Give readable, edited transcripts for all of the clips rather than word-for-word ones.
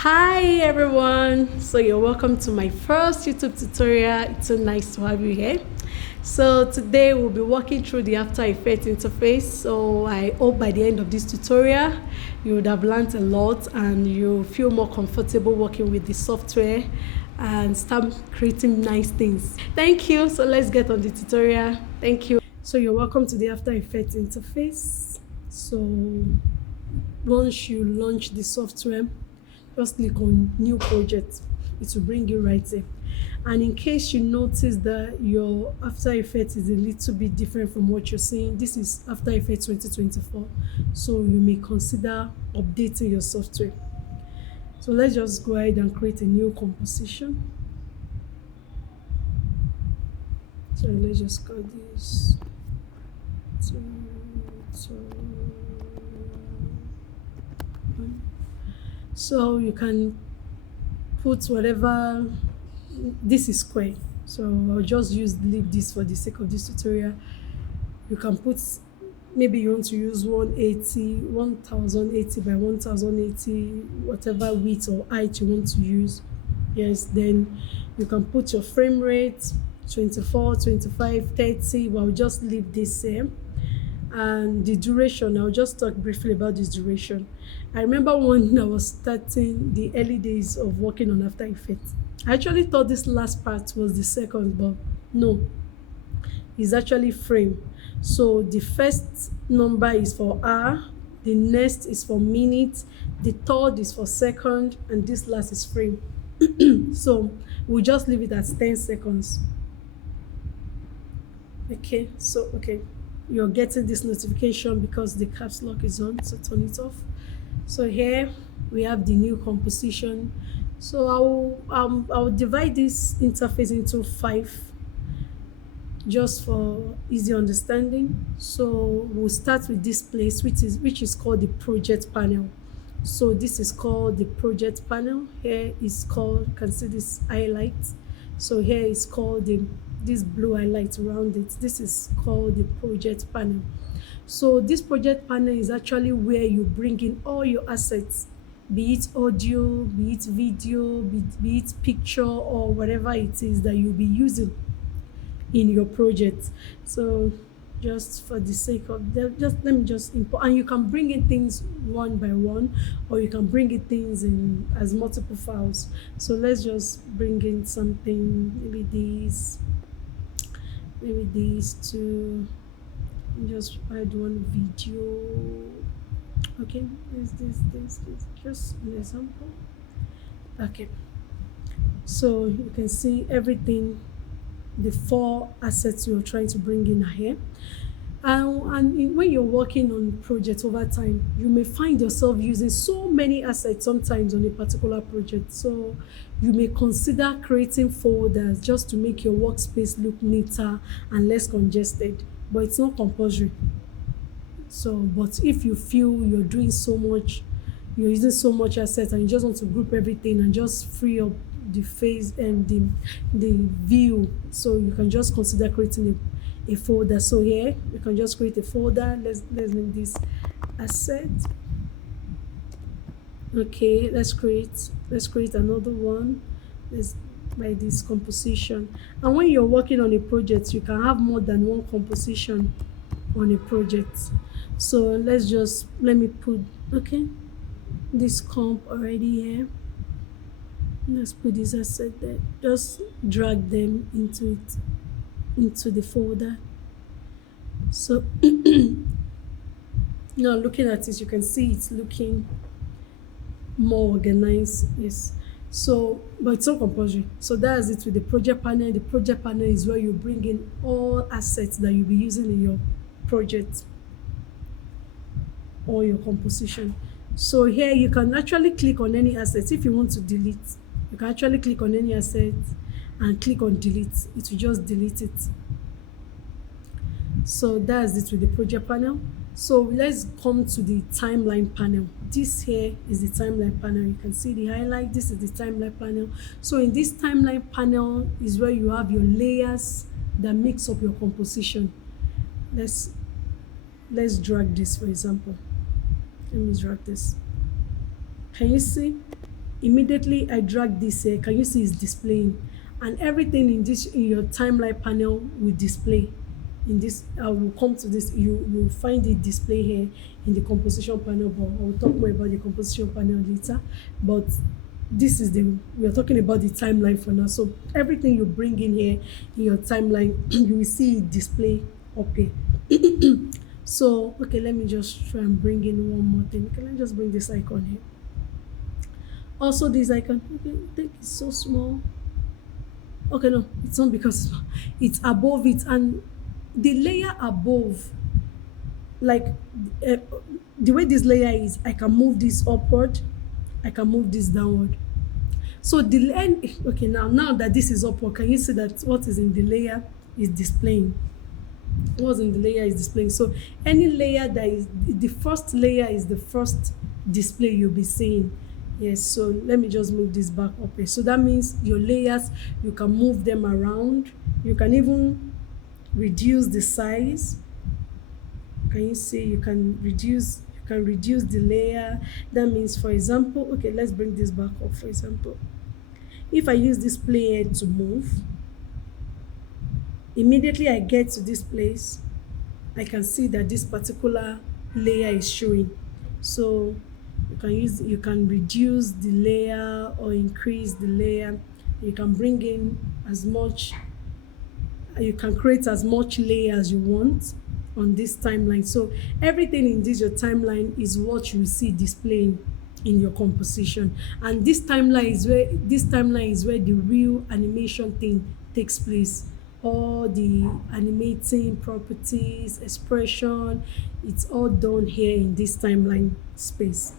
Hi everyone, so you're welcome to my first YouTube tutorial. It's so nice to have you here. So today we'll be walking through the After Effects interface. So I hope by the end of this tutorial you would have learned a lot and you feel more comfortable working with the software and start creating nice things. Thank you. So let's get on the tutorial. Thank you. So you're welcome to the After Effects interface. So once you launch the software, just click on new project. It will bring you right there. And in case you notice that your After Effects is a little bit different from what you're seeing, this is After Effects 2024. So you may consider updating your software. So let's just go ahead and create a new composition. So let's just call this so you can put whatever. This is square, so I'll just leave this for the sake of this tutorial. You can put, maybe you want to use 1080 by 1080, whatever width or height you want to use. Yes, then you can put your frame rate 24, 25, 30. But I'll just leave this here. And the duration, I'll just talk briefly about this duration. I remember when I was starting the early days of working on After Effects, I actually thought this last part was the second, but no, it's actually frame. So the first number is for hour, the next is for minute, the third is for second, and this last is frame. So we'll just leave it at 10 seconds. Okay, you're getting this notification because the caps lock is on, so turn it off. So here we have the new composition. So I'll divide this interface into 5 just for easy understanding. So we'll start with this place, which is called the project panel. So this is called the project panel. Here is called, you can see this highlight. So here is called this blue highlight around it. This is called the project panel. So this project panel is actually where you bring in all your assets, be it audio, be it video, be it picture, or whatever it is that you'll be using in your project. So just for the sake of just let me just import, and you can bring in things one by one, or you can bring in things in as multiple files. So let's just bring in something, maybe these two, just add one video. Okay, this just an example. Okay, so you can see everything, the 4 assets you're trying to bring in here. When you're working on projects over time, you may find yourself using so many assets sometimes on a particular project. So you may consider creating folders just to make your workspace look neater and less congested, but it's not compulsory. So, but if you feel you're doing so much, you're using so much assets, and you just want to group everything and just free up the face and the view, so you can just consider creating a folder. So here you can just create a folder. Let's name this asset. Okay, let's create another one. Let's by this composition. And when you're working on a project, you can have more than one composition on a project. So let me put, okay, this comp already here. Let's put this asset there. Just drag them into the folder. So now looking at it, you can see it's looking more organized. Yes. So, but it's not compulsory. So that's it with the project panel. The project panel is where you bring in all assets that you'll be using in your project or your composition. So here you can actually click on any assets. If you want to delete, you can actually click on any asset and click on delete. It will just delete it. So that's it with the project panel. So let's come to the timeline panel. This here is the timeline panel. You can see the highlight. This is the timeline panel. So in this timeline panel is where you have your layers that makes up your composition. Let's drag this, for example. Let me drag this. Can you see? Immediately I drag this here, can you see it's displaying? And everything in this in your timeline panel will display. In this, I will come to this, you find it display here in the composition panel, but I will talk more about the composition panel later. But this is the, we are talking about the timeline for now. So everything you bring in here in your timeline, you will see it display up here. So okay, let me just try and bring in one more thing. Okay, let me just bring this icon here. Also this icon, okay, I think it's so small. Okay, no, it's not because it's above it, and the layer above, like uh, the way this layer is, I can move this upward, I can move this downward. So the end, okay, now that this is upward, can you see that what is in the layer is displaying? What's in the layer is displaying. So any layer that is, the first layer is the first display you'll be seeing. Yes, so let me just move this back up here. So that means your layers, you can move them around. You can even reduce the size. Can you see? You can reduce the layer. That means, for example, okay, let's bring this back up. For example, if I use this player to move, immediately I get to this place, I can see that this particular layer is showing. So you can reduce the layer or increase the layer. You can bring in as much, you can create as much layer as you want on this timeline. So everything in this your timeline is what you see displaying in your composition. And this timeline is where the real animation thing takes place. All the animating properties, expression, it's all done here in this timeline space.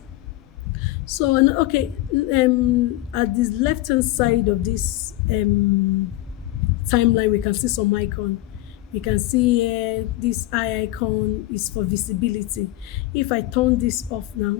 So okay, at the left hand side of this timeline, we can see some icon. We can see here this eye icon is for visibility. If I turn this off now,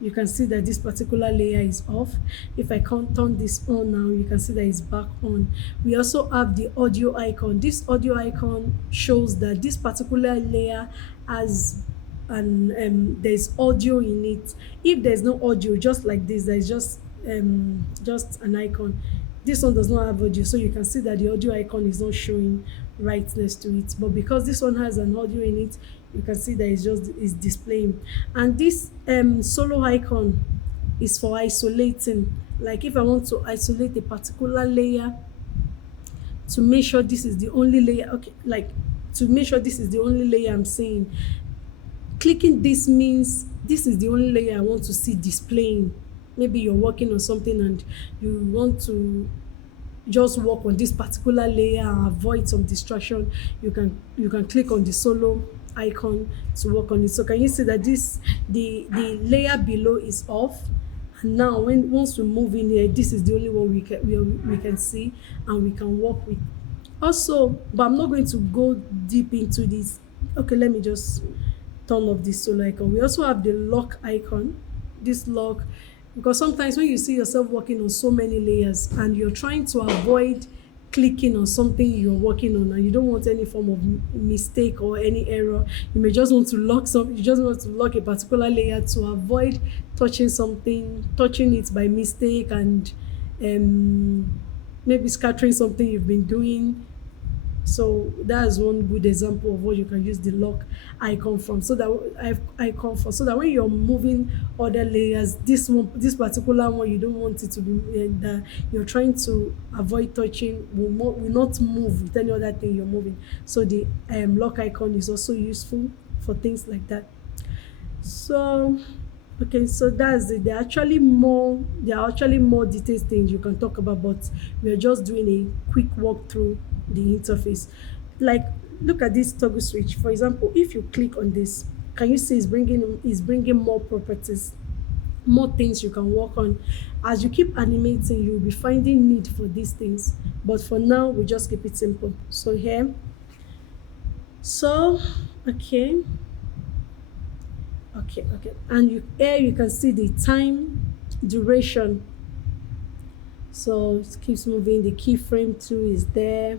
you can see that this particular layer is off. If I can turn this on now, you can see that it's back on. We also have the audio icon. This audio icon shows that this particular layer has and there's audio in it. If there's no audio, just like this, there's just an icon. This one does not have audio, so you can see that the audio icon is not showing right next to it. But because this one has an audio in it, you can see that it's displaying. And this solo icon is for isolating. Like if I want to isolate a particular layer to make sure this is the only layer, okay, like to make sure this is the only layer I'm seeing, clicking this means this is the only layer I want to see displaying. Maybe you're working on something and you want to just work on this particular layer and avoid some distraction. You can click on the solo icon to work on it. So can you see that the layer below is off, and now once we move in here, this is the only one we can see and we can work with. Also, but I'm not going to go deep into this. Okay, let me just turn off this solo icon. We also have the lock icon. This lock, because sometimes when you see yourself working on so many layers and you're trying to avoid clicking on something you're working on and you don't want any form of mistake or any error, you may just want to lock a particular layer to avoid touching it by mistake, and maybe scattering something you've been doing. So that's one good example of what you can use the lock icon from. So that when you're moving other layers, this particular one, you don't want it to be that you're trying to avoid touching, will not move with any other thing you're moving. So the lock icon is also useful for things like that. So okay, so that's it. There are actually more detailed things you can talk about, but we are just doing a quick walk through the interface. Like, look at this toggle switch. For example, if you click on this, can you see it's bringing more properties, more things you can work on. As you keep animating, you'll be finding need for these things, but for now we just keep it simple. So here, so okay, and you can see the time duration. So it keeps moving. The keyframe too is there.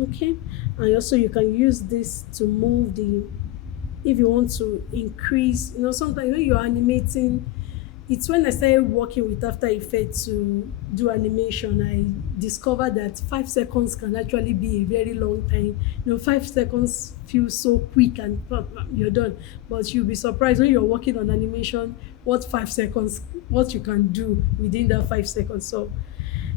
Okay, and also you can use this to move if you want to increase, sometimes when you're animating, it's when I started working with After Effects to do animation, I discovered that 5 seconds can actually be a very long time. 5 seconds feels so quick and you're done. But you'll be surprised when you're working on animation what 5 seconds, what you can do within that 5 seconds. So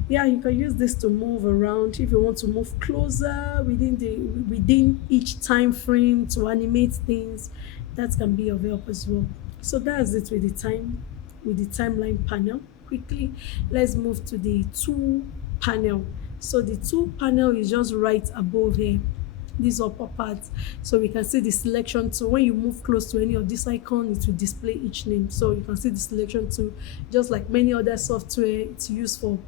yeah, you can use this to move around if you want to move closer within each time frame to animate things. That can be of help as well. So that's it with the timeline panel. Quickly, let's move to the tool panel. So the tool panel is just right above here, this upper part. So we can see the selection tool. When you move close to any of this icon, it will display each name. So you can see the selection tool. Just like many other software, it's used for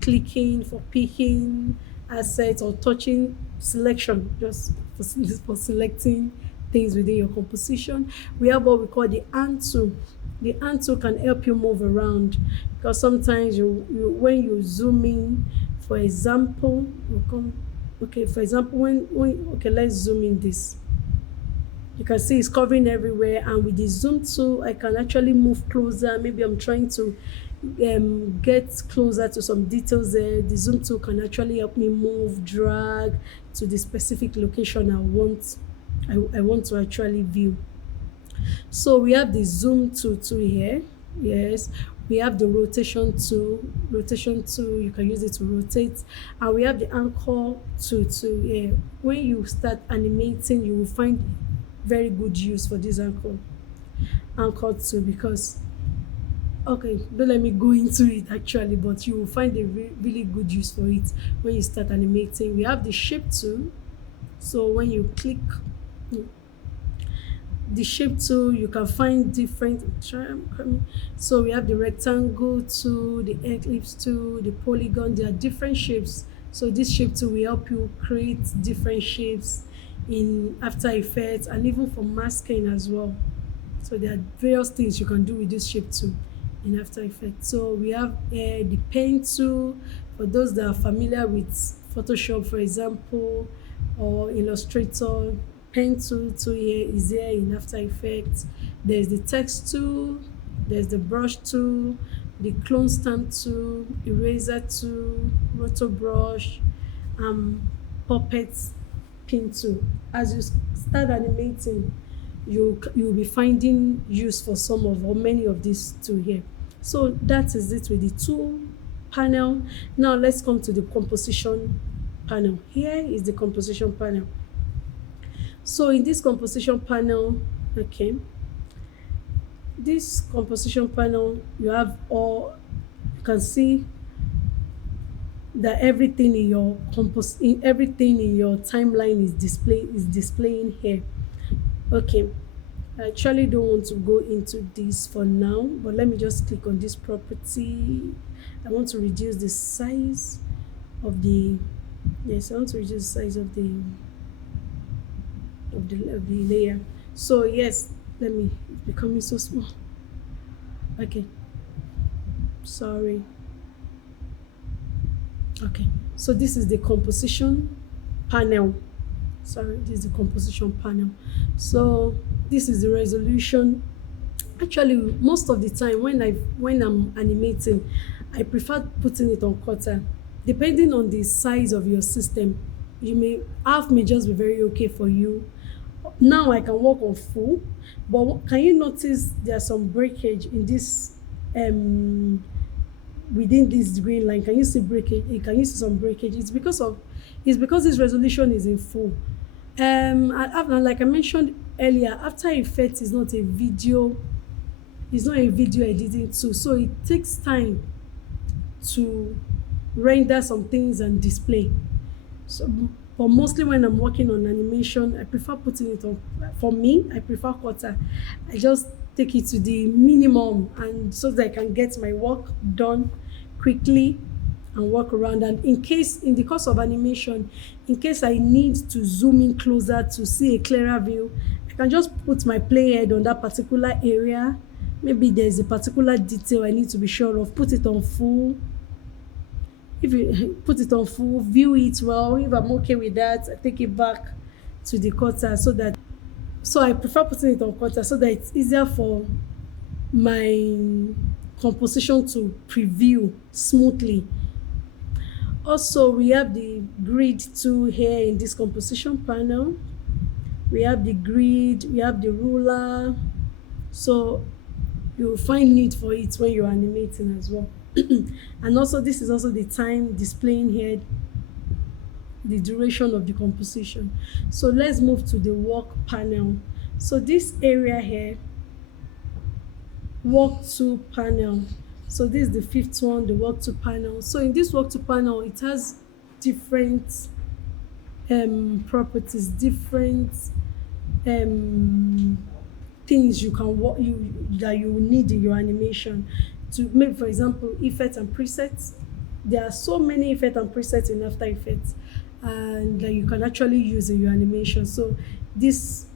clicking, for picking assets or touching selection, just for selecting things within your composition. We have what we call the hand tool. The hand tool can help you move around because sometimes you when you zoom in, for example, you come okay, for example, when okay, let's zoom in this. You can see it's covering everywhere, and with the zoom tool I can actually move closer. Maybe I'm trying to get closer to some details there. The zoom tool can actually help me move, drag to the specific location I want to actually view. So we have the zoom tool here. Yes, we have the rotation tool. Rotation tool, you can use it to rotate. And we have the anchor tool here. When you start animating, you will find very good use for this anchor tool because okay, don't let me go into it actually, but you will find a really good use for it when you start animating. We have the shape tool. So when you click the shape tool, you can find different. So we have the rectangle tool, the ellipse tool, the polygon. There are different shapes. So this shape tool will help you create different shapes in After Effects and even for masking as well. So there are various things you can do with this shape tool in After Effects. So we have the pen tool for those that are familiar with Photoshop, for example, or Illustrator. Pen tool here is there in After Effects. There's the text tool, there's the brush tool, the clone stamp tool, eraser tool, roto brush, puppet pin tool. As you start animating, you'll be finding use for some of or many of these tools here. So that is it with the tool panel. Now let's come to the composition panel. Here is the composition panel. So in this composition panel, okay, this composition panel, you have all, you can see that everything in your everything in your timeline is displaying here. Okay, I actually don't want to go into this for now, but let me just click on this property. I want to reduce the size of the yes, I want to reduce the size of the layer. So yes, let me, it's becoming so small. Okay, sorry. Okay, so this is the composition panel. Sorry, this is the composition panel. So this is the resolution. Actually, most of the time when I'm animating, I prefer putting it on quarter. Depending on the size of your system, half may just be very okay for you. Now I can work on full, but can you notice there's some breakage in this within this green line? Can you see breakage? Can you see some breakage? It's because this resolution is in full. Like I mentioned earlier, After Effects is not a video editing tool, so it takes time to render some things and display. So but mostly when I'm working on animation, I prefer putting it on. For me, I prefer quarter. I just take it to the minimum, and so that I can get my work done quickly and work around. And in the course of animation, in case I need to zoom in closer to see a clearer view, I can just put my playhead on that particular area. Maybe there's a particular detail I need to be sure of, put it on full. If you put it on full, view it well. If I'm okay with that, I take it back to the quarter so I prefer putting it on quarter so that it's easier for my composition to preview smoothly. Also, we have the grid tool here in this composition panel. We have the grid, we have the ruler. So you'll find need for it when you're animating as well. And also, this is also the time displaying here the duration of the composition. So let's move to the work panel. So this area here, work to panel. So this is the fifth one, the work to panel. So in this work to panel, it has different properties, different things you can that you need in your animation to make. For example, effects and presets. There are so many effects and presets in After Effects, and that you can actually use in your animation. So this,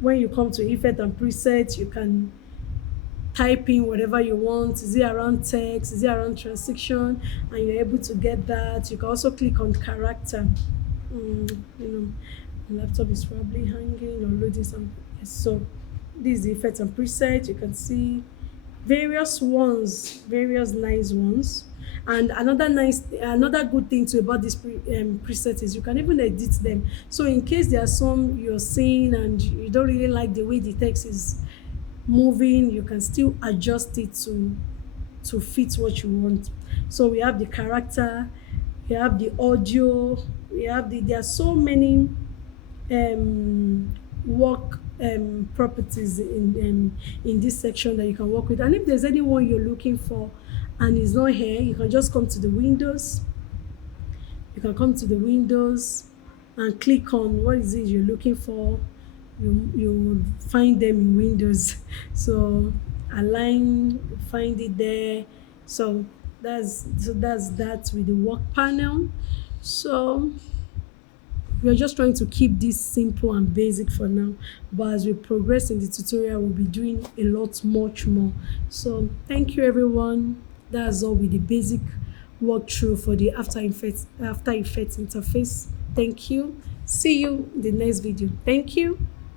when you come to effect and presets, you can type in whatever you want. Is it around text? Is it around transition? And you're able to get that. You can also click on character. My laptop is probably hanging or loading something. Yes, so this is the effects and presets. You can see various ones, various nice ones. And another good thing too about this preset is you can even edit them. So in case there are some you're seeing and you don't really like the way the text is moving, you can still adjust it to fit what you want. So we have the character, we have the audio, we have there are so many work properties in this section that you can work with. And if there's anyone you're looking for and it's not here, you can just come to the windows. You can come to the windows and click on what is it you're looking for. You will find them in Windows. So align, find it there. So that's that with the work panel. So we're just trying to keep this simple and basic for now, but as we progress in the tutorial, we'll be doing a lot much more. So thank you everyone. That's all with the basic walkthrough for the After Effects interface. Thank you. See you in the next video. Thank you.